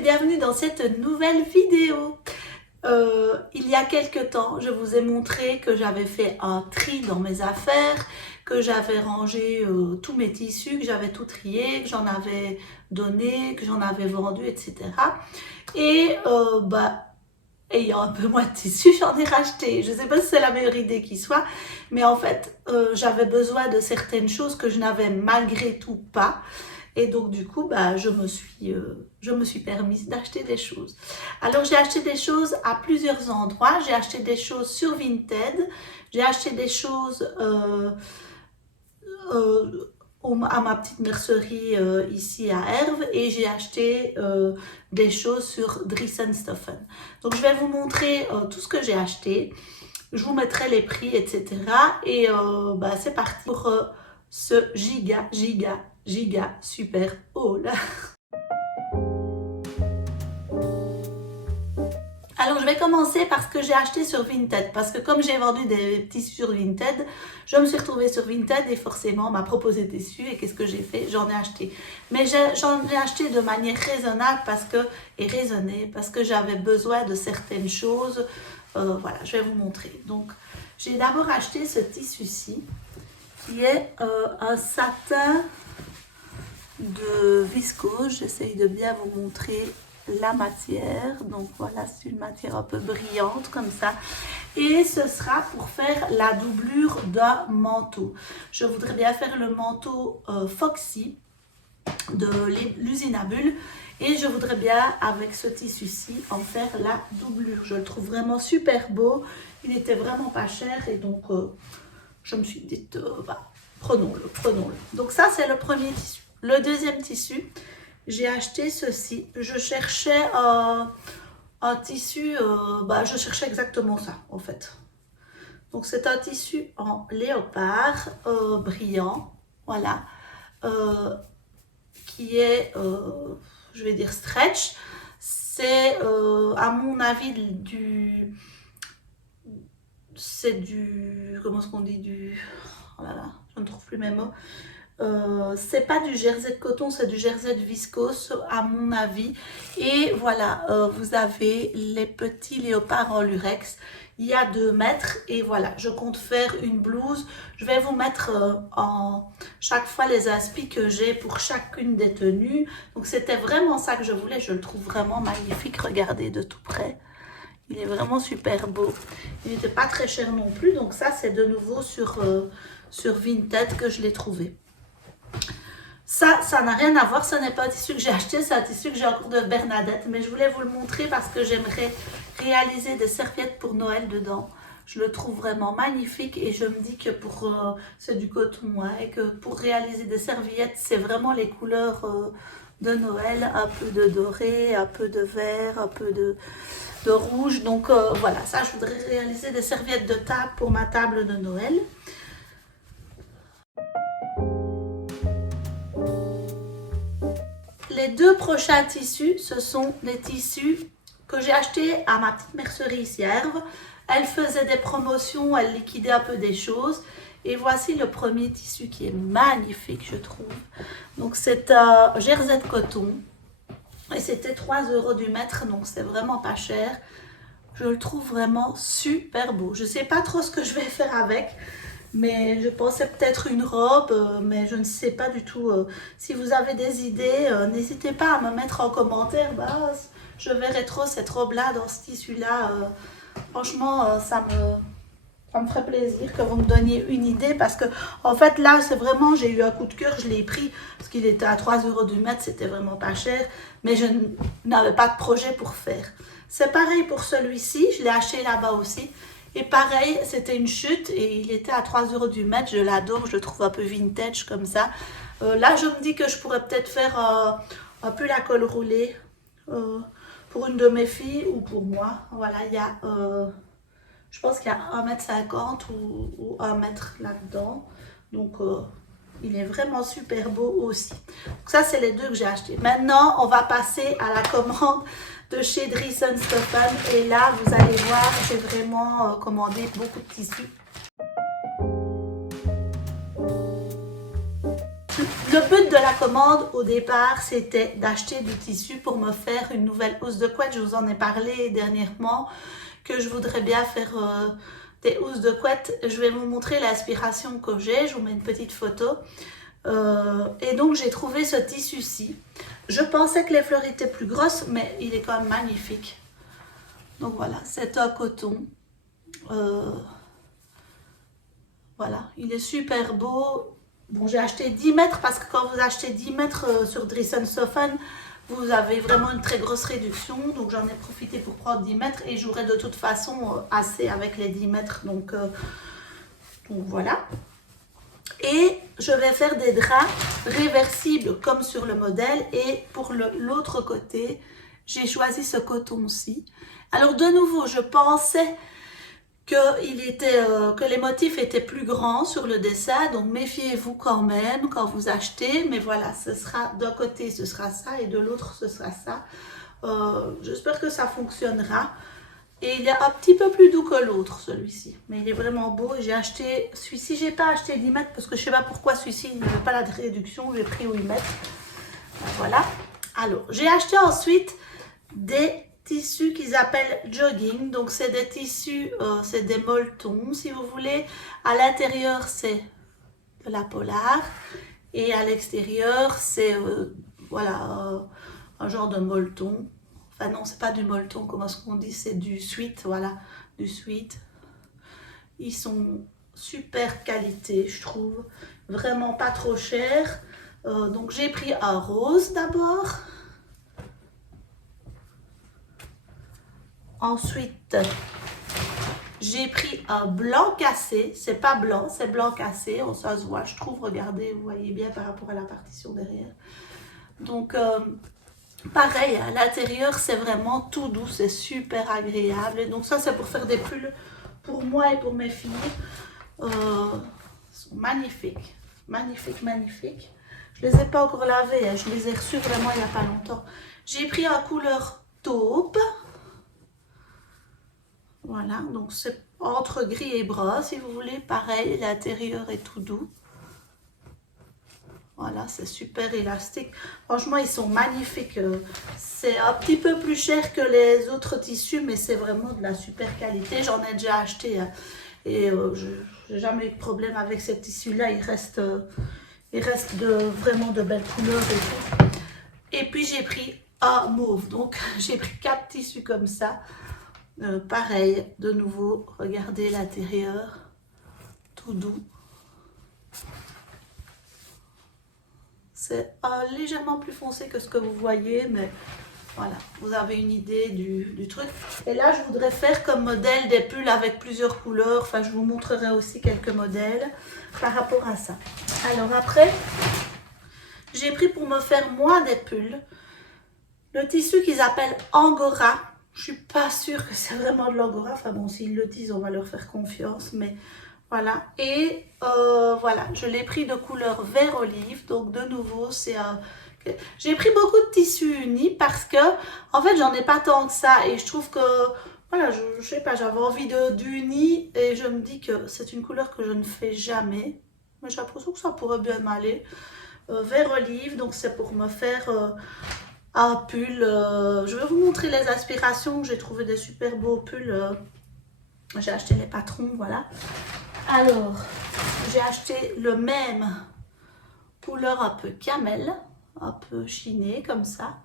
bienvenue dans cette nouvelle vidéo. Il y a quelques temps, je vous ai montré que j'avais fait un tri dans mes affaires, que j'avais rangé tous mes tissus, que j'avais tout trié, que j'en avais donné, que j'en avais vendu, etc. Et ayant un peu moins de tissu, j'en ai racheté. Je ne sais pas si c'est la meilleure idée qui soit, mais en fait, j'avais besoin de certaines choses que je n'avais malgré tout pas. Et donc du coup, je me suis permise d'acheter des choses. Alors j'ai acheté des choses à plusieurs endroits. J'ai acheté des choses sur Vinted. J'ai acheté des choses à ma petite mercerie ici à Herve. Et j'ai acheté des choses sur Dries&Stoffen. Donc je vais vous montrer tout ce que j'ai acheté. Je vous mettrai les prix, etc. Et c'est parti pour ce giga super haul. Alors je vais commencer par ce que j'ai acheté sur Vinted, parce que comme j'ai vendu des tissus sur Vinted, je me suis retrouvée sur Vinted et forcément on m'a proposé des tissus et qu'est-ce que j'ai fait? J'en ai acheté. Mais j'en ai acheté de manière raisonnable et raisonnée parce que j'avais besoin de certaines choses. Voilà, je vais vous montrer. Donc j'ai d'abord acheté ce tissu-ci qui est un satin de viscose. J'essaye de bien vous montrer la matière. Donc voilà, c'est une matière un peu brillante comme ça. Et ce sera pour faire la doublure d'un manteau. Je voudrais bien faire le manteau Foxy de l'usine à bulles. Et je voudrais bien, avec ce tissu-ci, en faire la doublure. Je le trouve vraiment super beau. Il était vraiment pas cher. Et donc, je me suis dit, prenons-le. Donc ça, c'est le premier tissu. Le deuxième tissu, j'ai acheté ceci. Je cherchais un tissu, je cherchais exactement ça en fait. Donc c'est un tissu en léopard brillant, voilà, qui est, je vais dire stretch. C'est à mon avis comment est-ce qu'on dit oh là là, je ne trouve plus mes mots. C'est pas du jersey de coton, c'est du jersey de viscose à mon avis. Et voilà, vous avez les petits léopards en lurex. Il y a 2 mètres et voilà, je compte faire une blouse. Je vais vous mettre en chaque fois les inspi que j'ai pour chacune des tenues. Donc c'était vraiment ça que je voulais. Je le trouve vraiment magnifique. Regardez de tout près. Il est vraiment super beau. Il n'était pas très cher non plus. Donc ça, c'est de nouveau sur Vinted que je l'ai trouvé. Ça n'a rien à voir, ce n'est pas un tissu que j'ai acheté, c'est un tissu que j'ai en cours de Bernadette, mais je voulais vous le montrer parce que j'aimerais réaliser des serviettes pour Noël dedans. Je le trouve vraiment magnifique et je me dis que c'est du coton, hein, et que pour réaliser des serviettes, c'est vraiment les couleurs de Noël, un peu de doré, un peu de vert, un peu de rouge. Donc voilà, ça je voudrais réaliser des serviettes de table pour ma table de Noël. Les 2 prochains tissus, ce sont des tissus que j'ai achetés à ma petite mercerie ici à Herve. Elle faisait des promotions, elle liquidait un peu des choses. Et voici le premier tissu qui est magnifique, je trouve. Donc c'est un jersey de coton. Et c'était 3 € du mètre, donc c'est vraiment pas cher. Je le trouve vraiment super beau. Je ne sais pas trop ce que je vais faire avec. Mais je pensais peut-être une robe, mais je ne sais pas du tout. Si vous avez des idées, n'hésitez pas à me mettre en commentaire. Je verrai trop cette robe-là dans ce tissu-là. Franchement, ça me ferait plaisir que vous me donniez une idée. Parce que, en fait, là, c'est vraiment, j'ai eu un coup de cœur. Je l'ai pris parce qu'il était à 3 € du mètre. C'était vraiment pas cher. Mais je n'avais pas de projet pour faire. C'est pareil pour celui-ci. Je l'ai acheté là-bas aussi. Et pareil, c'était une chute et il était à 3 € du mètre. Je l'adore, je le trouve un peu vintage comme ça. Là, je me dis que je pourrais peut-être faire un peu la colle roulée pour une de mes filles ou pour moi. Voilà, il y a, je pense qu'il y a 1,50 m ou 1 mètre là-dedans. Donc, il est vraiment super beau aussi. Donc ça, c'est les 2 que j'ai achetés. Maintenant, on va passer à la commande de chez Dries&Stoffen. Et là, vous allez voir, j'ai vraiment commandé beaucoup de tissus. Le but de la commande au départ, c'était d'acheter du tissu pour me faire une nouvelle housse de couette. Je vous en ai parlé dernièrement que je voudrais bien faire des housses de couette. Je vais vous montrer l'inspiration que j'ai. Je vous mets une petite photo. Et donc j'ai trouvé ce tissu-ci. Je pensais que les fleurs étaient plus grosses, mais il est quand même magnifique. Donc voilà, c'est un coton. Voilà, il est super beau. Bon, j'ai acheté 10 mètres parce que quand vous achetez 10 mètres sur Dries & Soffen, vous avez vraiment une très grosse réduction. Donc j'en ai profité pour prendre 10 mètres et j'aurai de toute façon assez avec les 10 mètres. Donc voilà. Et je vais faire des draps réversibles comme sur le modèle. Et pour l'autre côté, j'ai choisi ce coton-ci. Alors de nouveau, je pensais que les motifs étaient plus grands sur le dessin, donc méfiez-vous quand même quand vous achetez, mais voilà, ce sera d'un côté ce sera ça et de l'autre ce sera ça. J'espère que ça fonctionnera. Et il est un petit peu plus doux que l'autre, celui-ci, mais il est vraiment beau. Et j'ai acheté celui-ci, j'ai pas acheté 10 mètres parce que je sais pas pourquoi celui-ci il n'avait pas la réduction, j'ai pris 8 mètres. Voilà. Alors j'ai acheté ensuite des tissus qu'ils appellent jogging. Donc c'est des tissus, c'est des molletons si vous voulez. À l'intérieur c'est de la polar et à l'extérieur c'est voilà un genre de molleton. Enfin non, c'est pas du molleton, comment est-ce qu'on dit, c'est du sweat, voilà, du sweat. Ils sont super qualité, je trouve, vraiment pas trop cher. Donc j'ai pris un rose d'abord. Ensuite, j'ai pris un blanc cassé. C'est pas blanc, c'est blanc cassé. Oh, ça se voit, je trouve. Regardez, vous voyez bien par rapport à la partition derrière. Donc, pareil, à l'intérieur, c'est vraiment tout doux. C'est super agréable. Et donc, ça, c'est pour faire des pulls pour moi et pour mes filles. Ils sont magnifiques. Magnifiques, magnifiques. Je les ai pas encore lavés. Hein. Je les ai reçus vraiment il n'y a pas longtemps. J'ai pris en couleur taupe. Voilà, donc c'est entre gris et brun, si vous voulez. Pareil, l'intérieur est tout doux. Voilà, c'est super élastique. Franchement, ils sont magnifiques. C'est un petit peu plus cher que les autres tissus, mais c'est vraiment de la super qualité. J'en ai déjà acheté hein, et je n'ai jamais eu de problème avec ces tissus-là. Il reste vraiment de belles couleurs et tout. Et puis, j'ai pris un mauve. Donc, j'ai pris 4 tissus comme ça. Pareil, de nouveau, regardez l'intérieur, tout doux. C'est légèrement plus foncé que ce que vous voyez, mais voilà, vous avez une idée du truc. Et là, je voudrais faire comme modèle des pulls avec plusieurs couleurs. Enfin, je vous montrerai aussi quelques modèles par rapport à ça. Alors après, j'ai pris pour me faire moi des pulls, le tissu qu'ils appellent Angora. Je suis pas sûre que c'est vraiment de l'angora. Enfin bon, s'ils le disent, on va leur faire confiance. Mais voilà. Et voilà, je l'ai pris de couleur vert olive. Donc de nouveau, c'est un... J'ai pris beaucoup de tissus unis parce que, en fait, j'en ai pas tant que ça. Et je trouve que, voilà, je sais pas, j'avais envie d'uni. Et je me dis que c'est une couleur que je ne fais jamais. Mais j'ai l'impression que ça pourrait bien m'aller. Vert olive, donc c'est pour me faire... un pull, je vais vous montrer les aspirations, j'ai trouvé des super beaux pulls, j'ai acheté les patrons, voilà. Alors, j'ai acheté le même couleur un peu camel, un peu chiné comme ça.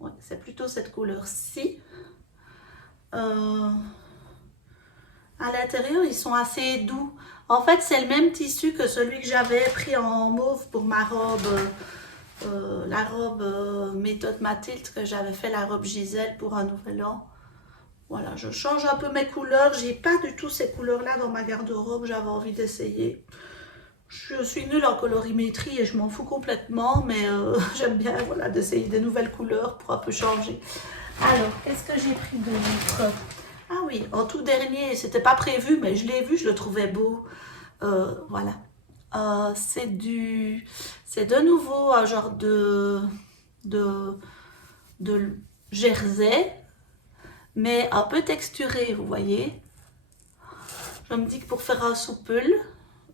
Ouais, c'est plutôt cette couleur-ci. À l'intérieur, ils sont assez doux. En fait, c'est le même tissu que celui que j'avais pris en mauve pour ma robe. La robe méthode Mathilde que j'avais fait, la robe Gisèle pour un nouvel an. Voilà, je change un peu mes couleurs. J'ai pas du tout ces couleurs-là dans ma garde-robe. J'avais envie d'essayer. Je suis nulle en colorimétrie et je m'en fous complètement, mais j'aime bien voilà, d'essayer des nouvelles couleurs pour un peu changer. Alors, qu'est-ce que j'ai pris d'autre? Ah oui, en tout dernier, c'était pas prévu, mais je l'ai vu, je le trouvais beau. Voilà. C'est de nouveau un genre de jersey, mais un peu texturé, vous voyez. Je me dis que pour faire un soupull,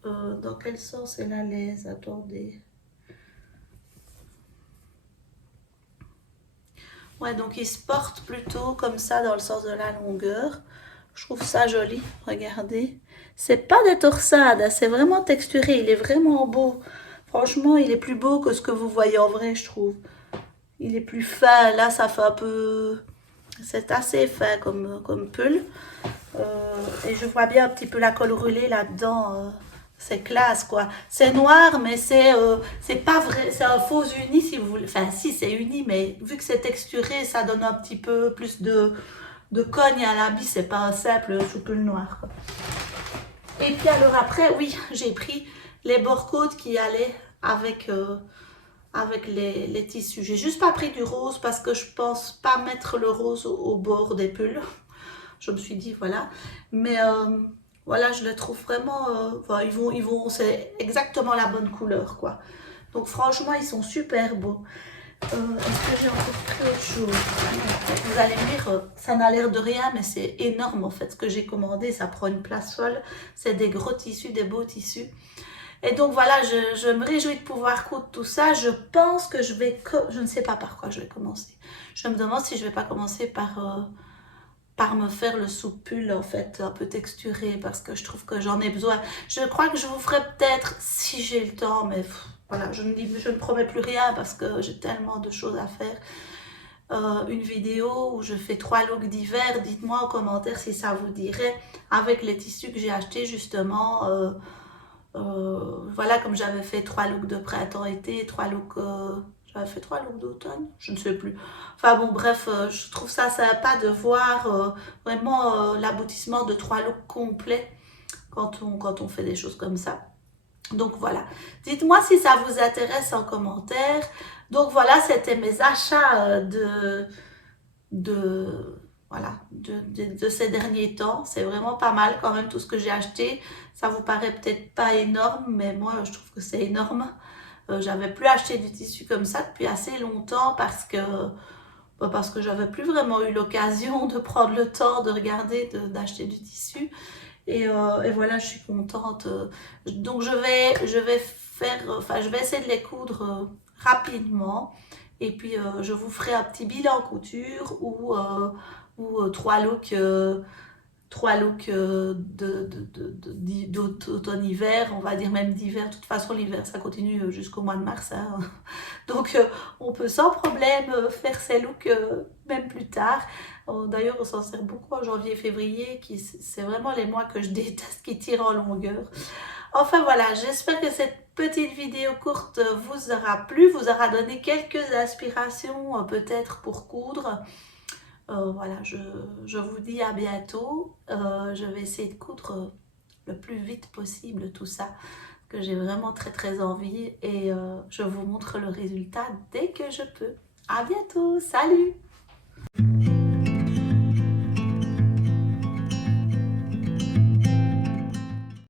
dans quel sens elle à l'aise? Attendez. Ouais, donc il se porte plutôt comme ça dans le sens de la longueur. Je trouve ça joli, regardez. C'est pas des torsades, hein, c'est vraiment texturé, il est vraiment beau. Franchement, il est plus beau que ce que vous voyez en vrai, je trouve. Il est plus fin, là ça fait un peu... C'est assez fin comme pull. Et je vois bien un petit peu la colle roulée là-dedans. C'est classe quoi. C'est noir, mais c'est pas vrai. C'est un faux uni si vous voulez. Enfin, si c'est uni, mais vu que c'est texturé, ça donne un petit peu plus de cogne à l'habit. C'est pas un simple sous-pull noir, quoi. Et puis alors après, oui, j'ai pris les bords-côtes qui allaient avec les tissus. J'ai juste pas pris du rose parce que je pense pas mettre le rose au bord des pulls. Je me suis dit voilà, mais voilà, je les trouve vraiment, enfin, c'est exactement la bonne couleur quoi. Donc franchement, ils sont super beaux. Est-ce que j'ai encore pris autre chose? Vous allez me dire, ça n'a l'air de rien, mais c'est énorme en fait ce que j'ai commandé. Ça prend une place folle. C'est des gros tissus, des beaux tissus. Et donc voilà, je me réjouis de pouvoir coudre tout ça. Je pense que je ne sais pas par quoi je vais commencer. Je me demande si je vais pas commencer par me faire le sous-pull en fait un peu texturé parce que je trouve que j'en ai besoin. Je crois que je vous ferai peut-être si j'ai le temps, mais voilà, je ne promets plus rien parce que j'ai tellement de choses à faire. Une vidéo où je fais 3 looks d'hiver. Dites-moi en commentaire si ça vous dirait avec les tissus que j'ai achetés justement. Voilà, comme j'avais fait 3 looks de printemps-été, 3 looks... j'avais fait 3 looks d'automne, je ne sais plus. Enfin bon, bref, je trouve ça sympa de voir vraiment l'aboutissement de 3 looks complets quand on fait des choses comme ça. Donc voilà, dites-moi si ça vous intéresse en commentaire. Donc voilà, c'était mes achats de, voilà, de ces derniers temps. C'est vraiment pas mal quand même tout ce que j'ai acheté. Ça vous paraît peut-être pas énorme, mais moi je trouve que c'est énorme. J'avais plus acheté du tissu comme ça depuis assez longtemps parce que j'avais plus vraiment eu l'occasion de prendre le temps de regarder, d'acheter du tissu. Et voilà, je suis contente. Donc je vais essayer de les coudre rapidement. Et puis je vous ferai un petit bilan couture ou 3 looks d'automne-hiver, on va dire même d'hiver. De toute façon, l'hiver, ça continue jusqu'au mois de mars, hein. Donc, on peut sans problème faire ces looks même plus tard. D'ailleurs, on s'en sert beaucoup en janvier et février, c'est vraiment les mois que je déteste, qui tirent en longueur. Enfin voilà, j'espère que cette petite vidéo courte vous aura plu, vous aura donné quelques inspirations peut-être pour coudre. Voilà, je vous dis à bientôt. Je vais essayer de coudre le plus vite possible tout ça, que j'ai vraiment très très envie. Et je vous montre le résultat dès que je peux. À bientôt, salut!